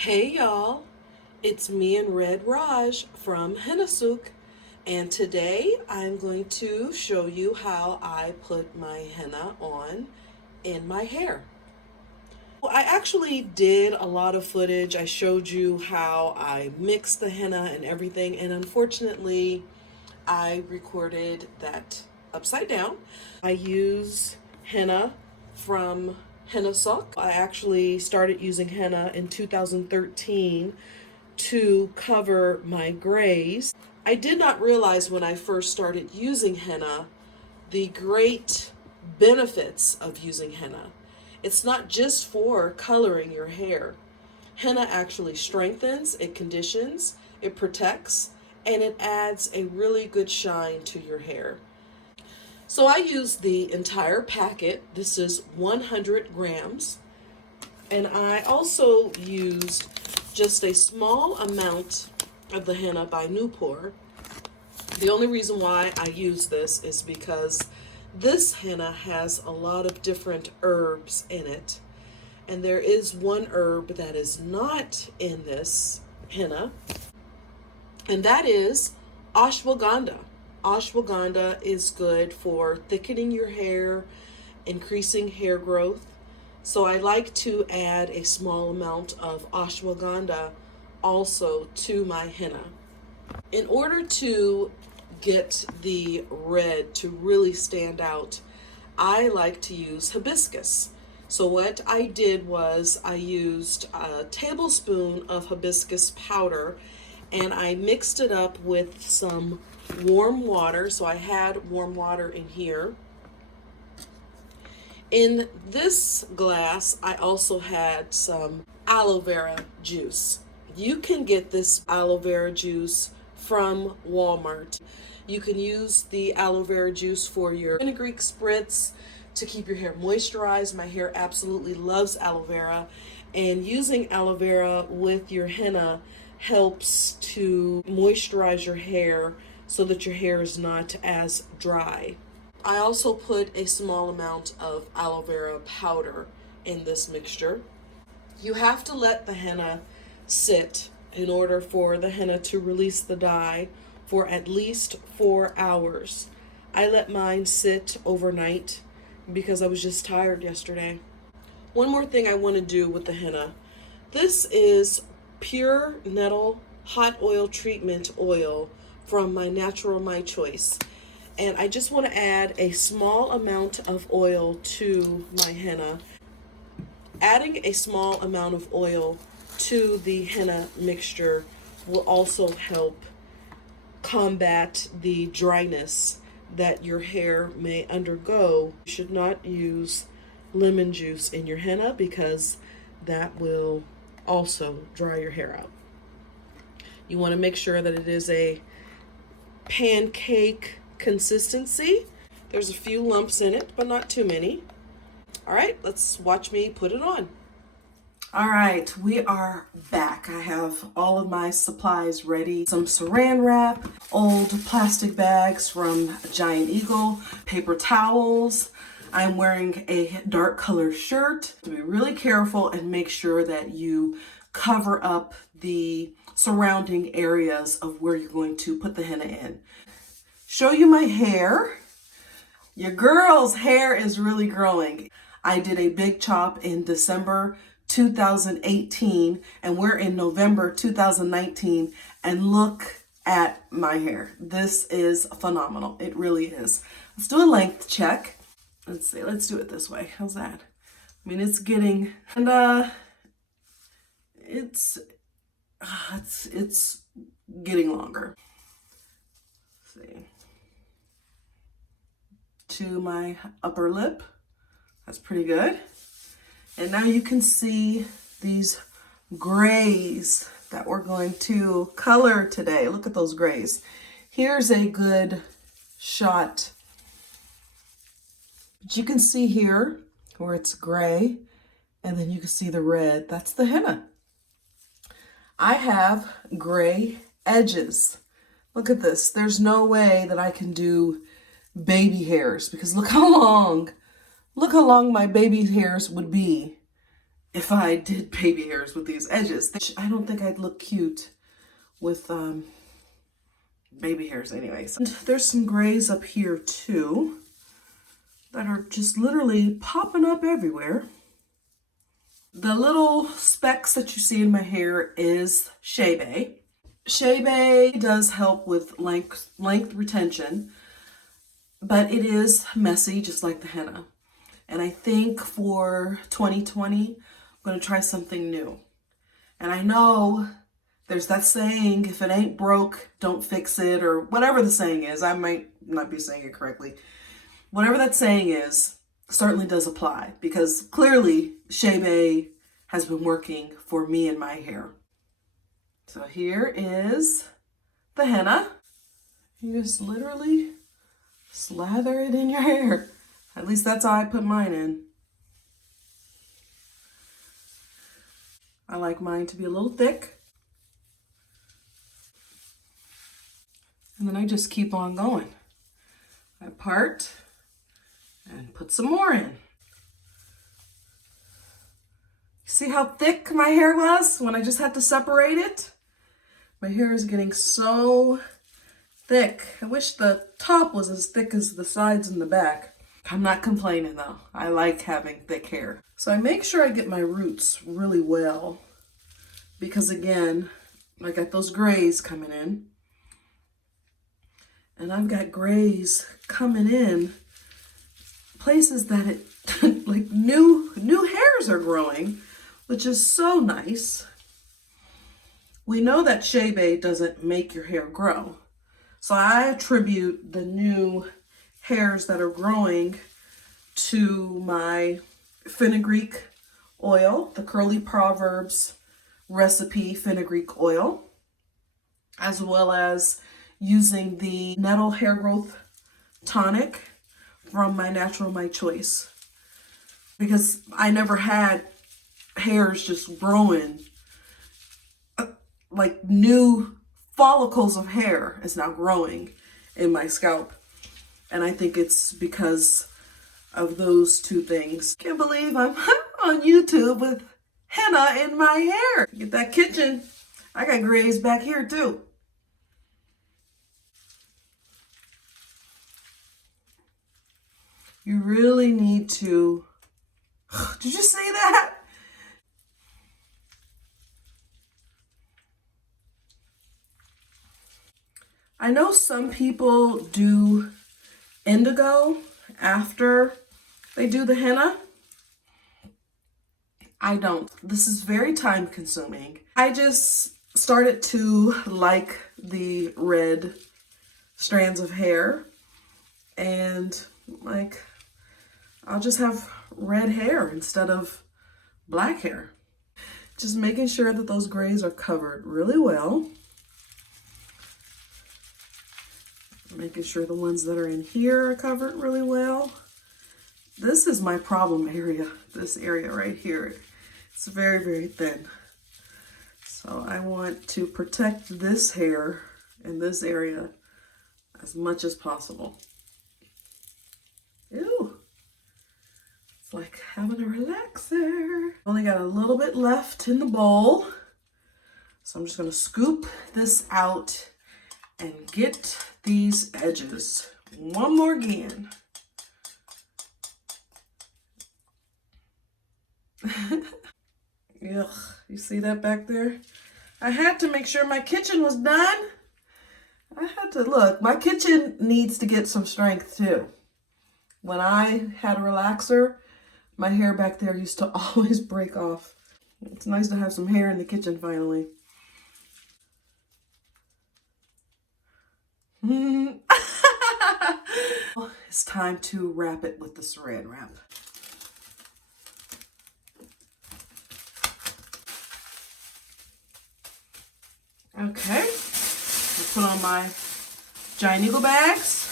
Hey y'all, it's me and Red Raj from Henna, and today I'm going to show you how I put my henna on in my hair. Well, I actually did a lot of footage. I showed you how I mixed the henna and everything, and unfortunately, I recorded that upside down. I use henna from Henna Sock. I actually started using henna in 2013 to cover my grays. I did not realize when I first started using henna the great benefits of using henna. It's not just for coloring your hair. Henna actually strengthens, it conditions, it protects, and it adds a really good shine to your hair. So I used the entire packet. This is 100 grams. And I also used just a small amount of the henna by Newport. The only reason why I use this is because this henna has a lot of different herbs in it. And there is one herb that is not in this henna, and that is ashwagandha. Ashwagandha is good for thickening your hair, increasing hair growth. So I like to add a small amount of ashwagandha also to my henna. In order to get the red to really stand out, I like to use hibiscus. So what I did was I used a tablespoon of hibiscus powder and I mixed it up with some warm water. So I had warm water in here. In this glass, I also had some aloe vera juice. You can get this aloe vera juice from Walmart. You can use the aloe vera juice for your fenugreek spritz to keep your hair moisturized. My hair absolutely loves aloe vera, and using aloe vera with your henna helps to moisturize your hair so that your hair is not as dry. I also put a small amount of aloe vera powder in this mixture. You have to let the henna sit in order for the henna to release the dye for at least 4 hours. I let mine sit overnight because I was just tired yesterday. One more thing I want to do with the henna. This is pure nettle hot oil treatment oil from my Natural My Choice. And I just want to add a small amount of oil to my henna. Adding a small amount of oil to the henna mixture will also help combat the dryness that your hair may undergo. You should not use lemon juice in your henna because that will also dry your hair out. You want to make sure that it is a pancake consistency. There's a few lumps in it, but not too many. All right, let's watch me put it on. All right, we are back. I have all of my supplies ready. Some saran wrap, old plastic bags from Giant Eagle, paper towels. I'm wearing a dark color shirt. So be really careful and make sure that you cover up the surrounding areas of where you're going to put the henna in. Show you my hair. Your girl's hair is really growing. I did a big chop in December 2018 and we're in November 2019, and look at my hair. This is phenomenal. It really is. Let's do a length check. Let's see. Let's do it this way. How's that? I mean, it's getting, and it's getting longer. Let's see. To my upper lip. That's pretty good. And now you can see these grays that we're going to color today. Look at those grays. Here's a good shot. But you can see here where it's gray, and then you can see the red. That's the henna. I have gray edges. Look at this. There's no way that I can do baby hairs because look how long my baby hairs would be if I did baby hairs with these edges. I don't think I'd look cute with baby hairs anyways. And there's some grays up here too that are just literally popping up everywhere. The little specks that you see in my hair is Shea Bay. Shea Bay does help with length retention, but it is messy just like the henna. And I think for 2020, I'm going to try something new. And I know there's that saying, if it ain't broke, don't fix it, or whatever the saying is. I might not be saying it correctly. Whatever that saying is, certainly does apply, because clearly Shea Bay has been working for me and my hair. So here is the henna. You just literally slather it in your hair. At least that's how I put mine in. I like mine to be a little thick. And then I just keep on going. I part and put some more in. See how thick my hair was when I just had to separate it? My hair is getting so thick. I wish the top was as thick as the sides and the back. I'm not complaining though. I like having thick hair. So I make sure I get my roots really well, because again, I got those grays coming in. And I've got grays coming in places that it like new hairs are growing, which is so nice. We know that Shea Bay doesn't make your hair grow. So I attribute the new hairs that are growing to my fenugreek oil, the Curly Proverbs recipe fenugreek oil, as well as using the nettle hair growth tonic from my Natural My Choice, because I never had hairs just growing, like new follicles of hair is now growing in my scalp. And I think it's because of those two things. Can't believe I'm on YouTube with henna in my hair. Get that kitchen. I got grays back here too. You really need to, did you see that? I know some people do indigo after they do the henna. I don't. This is very time consuming. I just started to like the red strands of hair, and like, I'll just have red hair instead of black hair. Just making sure that those grays are covered really well. Making sure the ones that are in here are covered really well. This is my problem area, this area right here. It's very, very thin. So I want to protect this hair in this area as much as possible. Ew. It's like having a relaxer. Only got a little bit left in the bowl. So I'm just gonna scoop this out and get these edges one more again. Ugh, you see that back there? I had to make sure my kitchen was done. I had to look. My kitchen needs to get some strength too. When I had a relaxer, my hair back there used to always break off. It's nice to have some hair in the kitchen finally. It's time to wrap it with the saran wrap. Okay, I'll put on my giant eagle bags.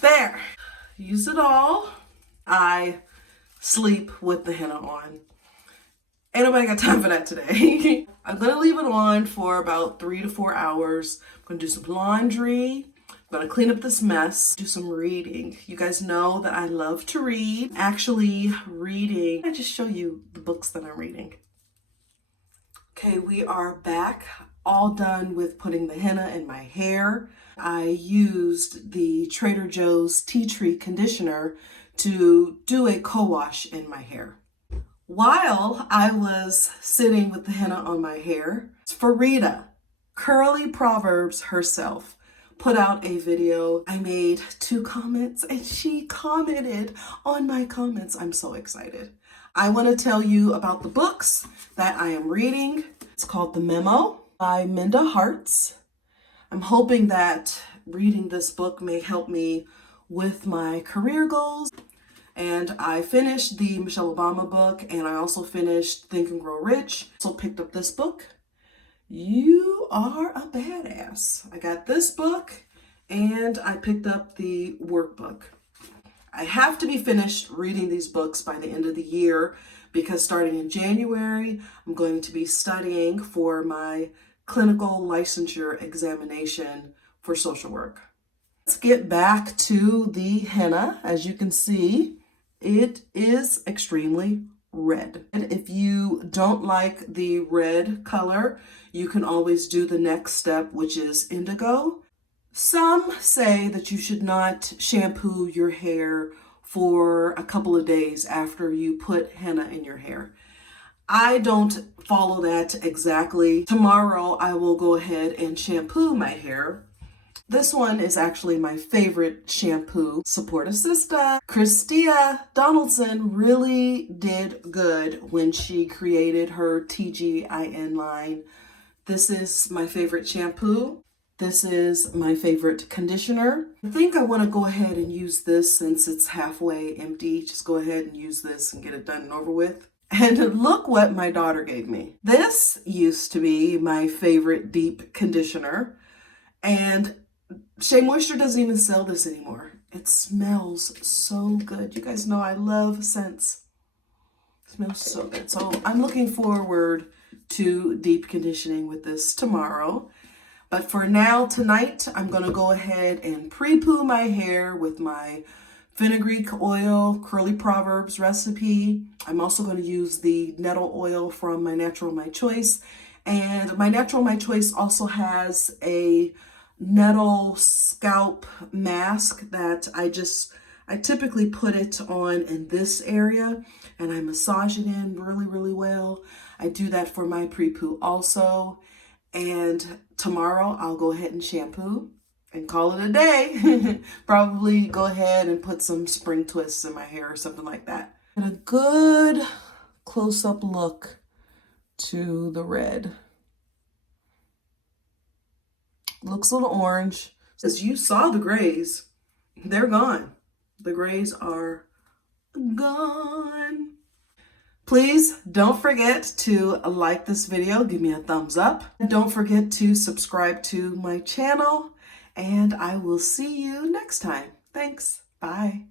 There, use it all. I sleep with the henna on. Ain't nobody got time for that today. I'm gonna leave it on for about 3 to 4 hours. I'm gonna do some laundry. I'm gonna clean up this mess, do some reading. You guys know that I love to read. Actually, reading, I just show you the books that I'm reading. Okay, we are back, all done with putting the henna in my hair. I used the Trader Joe's Tea Tree conditioner to do a co-wash in my hair. While I was sitting with the henna on my hair, Farida, Curly Proverbs herself, put out a video. I made 2 comments and she commented on my comments. I'm so excited. I want to tell you about the books that I am reading. It's called The Memo by Minda Harts. I'm hoping that reading this book may help me with my career goals. And I finished the Michelle Obama book, and I also finished Think and Grow Rich. So picked up this book. You Are a Badass. I got this book, and I picked up the workbook. I have to be finished reading these books by the end of the year because starting in January, I'm going to be studying for my clinical licensure examination for social work. Let's get back to the henna. As you can see, it is extremely red. And if you don't like the red color, you can always do the next step, which is indigo. Some say that you should not shampoo your hair for a couple of days after you put henna in your hair. I don't follow that exactly. Tomorrow I will go ahead and shampoo my hair. This one is actually my favorite shampoo. Support a sister. Christia Donaldson really did good when she created her TGIN line. This is my favorite shampoo. This is my favorite conditioner. I think I want to go ahead and use this since it's halfway empty. Just go ahead and use this and get it done and over with. And look what my daughter gave me. This used to be my favorite deep conditioner. And Shea Moisture doesn't even sell this anymore. It smells so good. You guys know I love scents. It smells so good. So I'm looking forward to deep conditioning with this tomorrow. But for now, tonight, I'm going to go ahead and pre-poo my hair with my fenugreek oil, Curly Proverbs recipe. I'm also going to use the nettle oil from My Natural My Choice. And My Natural My Choice also has a nettle scalp mask that I typically put it on in this area and I massage it in really, really well. I do that for my pre-poo also. And tomorrow I'll go ahead and shampoo and call it a day. Probably go ahead and put some spring twists in my hair or something like that. And a good close-up look to the red. Looks a little orange. As you saw the grays, they're gone. The grays are gone. Please don't forget to like this video. Give me a thumbs up. Don't forget to subscribe to my channel. And I will see you next time. Thanks. Bye.